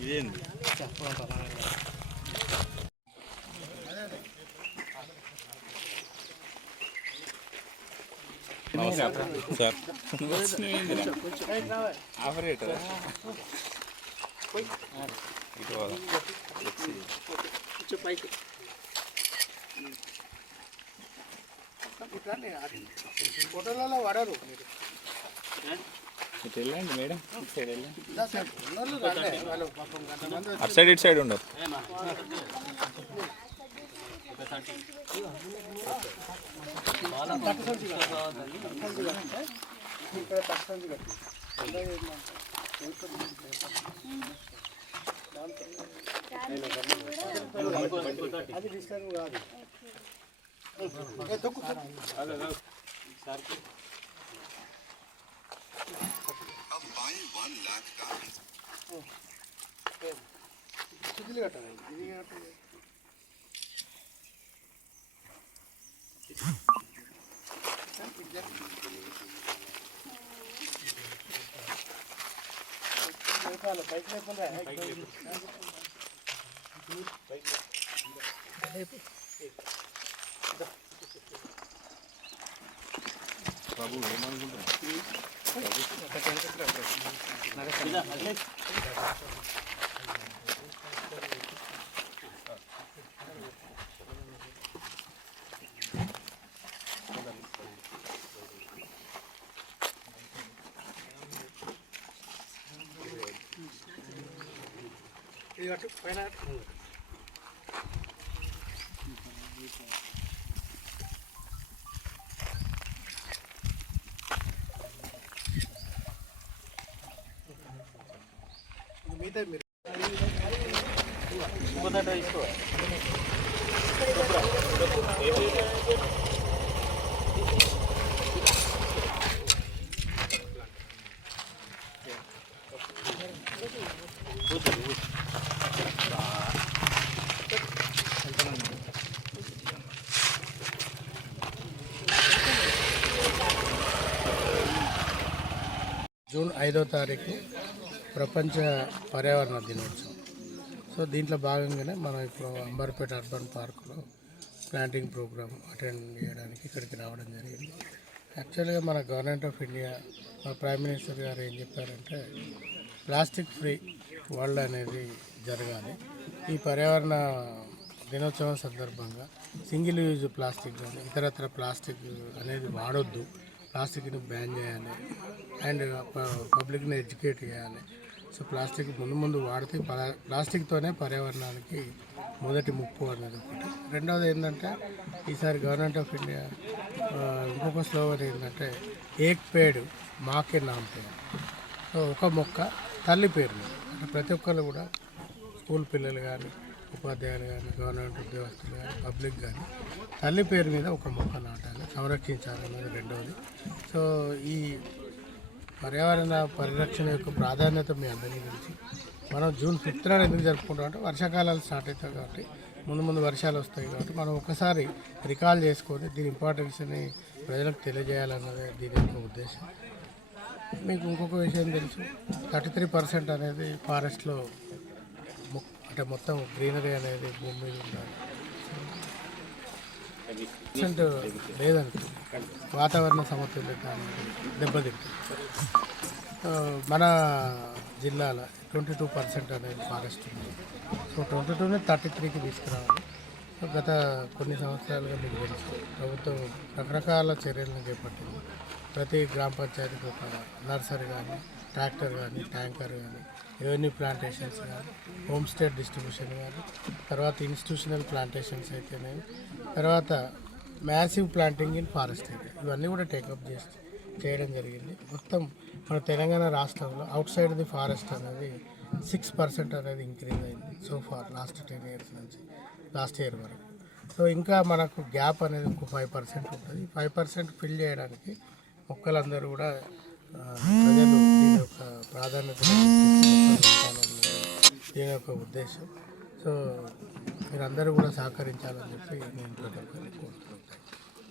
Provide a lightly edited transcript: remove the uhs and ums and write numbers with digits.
ఇదేంది sir operator పైకి ఫోటోలలో వాడరు ఇటు వెళ్ళండి మేడం ఇటు సైడ్ వెళ్ళండి అటు సైడ్ ఇటు సైడ్ ఉండరు అది డిస్టర్బ్ కాదు బాబు ఏమనుకుంటున్నా పైన మిగతా మీరు జూన్ 5వ తారీఖు ప్రపంచ పర్యావరణ దినోత్సవం. సో దీంట్లో భాగంగానే మనం ఇప్పుడు అంబర్పేట అర్బన్ పార్కులో ప్లాంటింగ్ ప్రోగ్రామ్ అటెండ్ చేయడానికి ఇక్కడికి రావడం జరిగింది. యాక్చువల్గా మన గవర్నమెంట్ ఆఫ్ ఇండియా మన ప్రైమ్ మినిస్టర్ గారు ఏం చెప్పారంటే ప్లాస్టిక్ ఫ్రీ వరల్డ్ అనేది జరగాలి. ఈ పర్యావరణ దినోత్సవం సందర్భంగా సింగిల్ యూజ్ ప్లాస్టిక్ కానీ ఇతరత్ర ప్లాస్టిక్ అనేది వాడొద్దు, ప్లాస్టిక్ని బ్యాన్ చేయాలి అండ్ పబ్లిక్ని ఎడ్యుకేట్ చేయాలి. సో ప్లాస్టిక్ ముందు వాడితే ప్లాస్టిక్తోనే పర్యావరణానికి మొదటి ముప్పు అనేది ఒకటి. రెండవది ఏంటంటే ఈసారి గవర్నమెంట్ ఆఫ్ ఇండియా ఇంకొక స్లోగన్ ఏంటంటే ఏక్ పేడ్ మాకే నామ్ పేడ్. సో ఒక మొక్క తల్లి పేరు మీద అంటే ప్రతి ఒక్కరు కూడా స్కూల్ పిల్లలు కానీ ఉపాధ్యాయులు కానీ గవర్నమెంట్ ఉద్యోగస్తులు కానీ పబ్లిక్ కానీ తల్లి పేరు మీద ఒక మొక్క నాటాలి, సంరక్షించాలన్నది రెండవది. సో ఈ పర్యావరణ పరిరక్షణ యొక్క ప్రాధాన్యత మీ అందరికీ తెలిసి మనం జూన్ 5th ఎందుకు జరుపుకుంటాం అంటే వర్షాకాలాలు స్టార్ట్ అవుతాయి కాబట్టి ముందు వర్షాలు వస్తాయి కాబట్టి మనం ఒకసారి రికాల్ చేసుకొని దీని ఇంపార్టెన్స్ని ప్రజలకు తెలియజేయాలన్నదే దీని యొక్క ఉద్దేశం. మీకు ఇంకొక విషయం తెలుసు, 33% అనేది ఫారెస్ట్లో అంటే మొత్తం గ్రీనరీ అనేది భూమి మీద ఉండాలి. లేదనుకో వాతావరణ సమతుల్యత దెబ్బతింటుంది. మన జిల్లాలో 22% అనేది ఫారెస్ట్ ఉంది. సో 22ని 33కి తీసుకురావాలి. సో గత కొన్ని సంవత్సరాలుగా మీకు తెలుసు ప్రభుత్వం రకరకాల చర్యలను చేపట్టింది. ప్రతి గ్రామ పంచాయతీకి ఒక నర్సరీ కానీ ట్రాక్టర్ కానీ ట్యాంకర్ కానీ రెవెన్యూ ప్లాంటేషన్స్ కానీ హోమ్ స్టే డిస్ట్రిబ్యూషన్ కానీ తర్వాత ఇన్స్టిట్యూషనల్ ప్లాంటేషన్స్ అయితేనేవి తర్వాత massive planting in forest area ఇవన్నీ కూడా టేకప్ చేయడం జరిగింది. మొత్తం మన తెలంగాణ రాష్ట్రంలో అవుట్ సైడ్ ది ఫారెస్ట్ అనేది 6% అనేది ఇంక్రీజ్ అయింది సో ఫార్ లాస్ట్ 10 years నుంచి లాస్ట్ ఇయర్ వరకు. సో ఇంకా మనకు గ్యాప్ అనేది ఇంకో 5% ఉంటుంది. 5% ఫిల్ చేయడానికి మొక్కలందరూ కూడా ప్రజలు దీని యొక్క ప్రాధాన్యత దీని యొక్క ఉద్దేశం. సో మీరందరూ కూడా సహకరించాలని చెప్పి నేను కోరుతున్నాను.